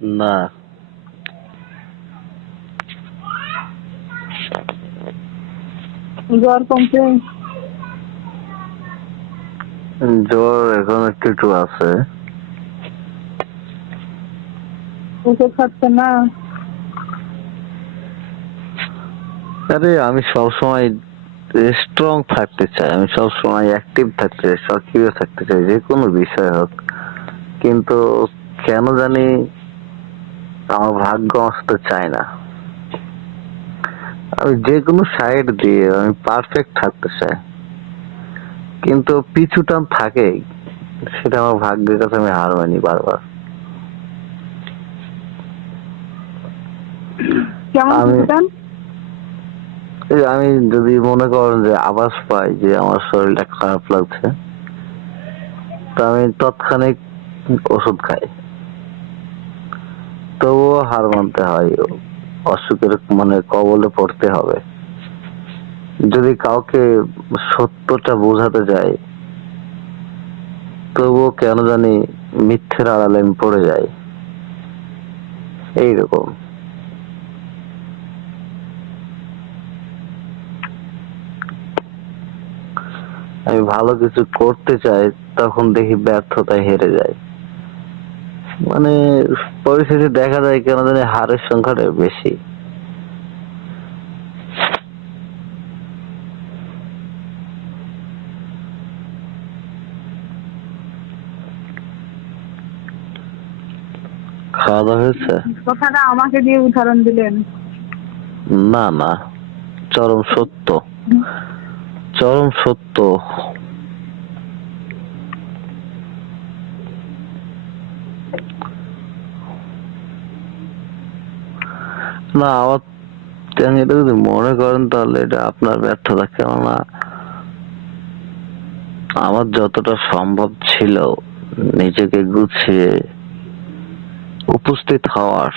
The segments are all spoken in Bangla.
না, জ্বর কমছে? জ্বর এখন একটু একটু আছে। ওষুধ খাচ্ছে না? আরে আমি সবসময় স্ট্রং থাকতে চাই, আমি সবসময় অ্যাক্টিভ থাকতে চাই, সক্রিয় থাকতে চাই, যে কোনো বিষয় হোক। কিন্তু কেন জানি আমার ভাগ্য আমার সাথে চায় না। আমি যে কোনো সাইড দিয়ে আমি পারফেক্ট থাকতে চাই, কিন্তু পিছু টান থাকেই। সেটা আমার ভাগ্যের কাছে আমি হার মানি বারবার। কেমন আমি কিছুটা? আমি যদি মনে করেন যে আভাস পাই যে আমার শরীরটা খারাপ লাগছে, তো আমি তৎক্ষণিক ওষুধ খাই। তবুও হার মানতে হয়, অসুখের মানে কবলে পড়তে হবে। যদি কাউকে সত্যটা বোঝাতে যাই, তবুও কেন জানি মিথ্যের আড়ালে আমি পড়ে যাই। এইরকম। আমি ভালো কিছু করতে চাই, তখন দেখি ব্যর্থতায় হেরে যাই। মানে পরিস্থিতি দেখা যায় কেন জানি হারের সংখ্যাটা বেশি। খাওয়া দাওয়া হয়েছে? কথাটা আমাকে দিয়ে উদাহরণ দিলেন। না না, চরম সত্য, চরম সত্য। না, আমার এটা যদি মনে করেন তাহলে এটা আপনার ব্যর্থতা। কেননা আমার যতটা সম্ভব ছিল নিজেকে গুছিয়ে উপস্থিত হওয়ার,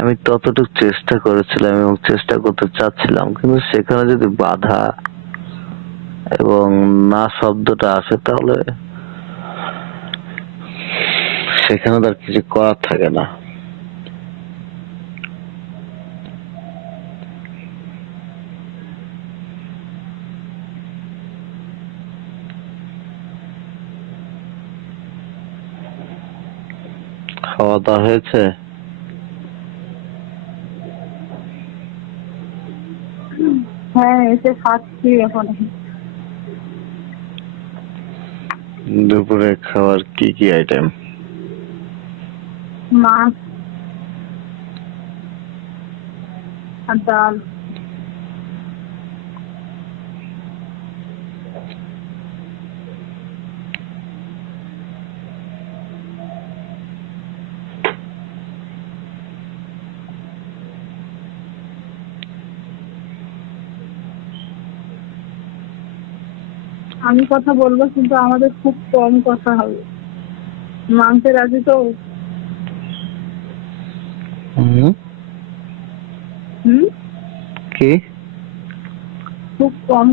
আমি ততটুকু চেষ্টা করেছিলাম এবং চেষ্টা করতে চাচ্ছিলাম, কিন্তু সেখানে যদি বাধা এবং না শব্দটা আসে, তাহলে সেখানে তার কিছু করার থাকে না। খাওয়া দাওয়া হয়েছে? হ্যাঁ, এসে খাচ্ছি এখন। দুপুরে খাবার কি কি আইটেম? মাছ আর ডাল। আমি কথা বলবো, কিন্তু আমাদের খুব কম কথা হবে। মানতে রাজি তো? হুম। হুম। কি? খুব কম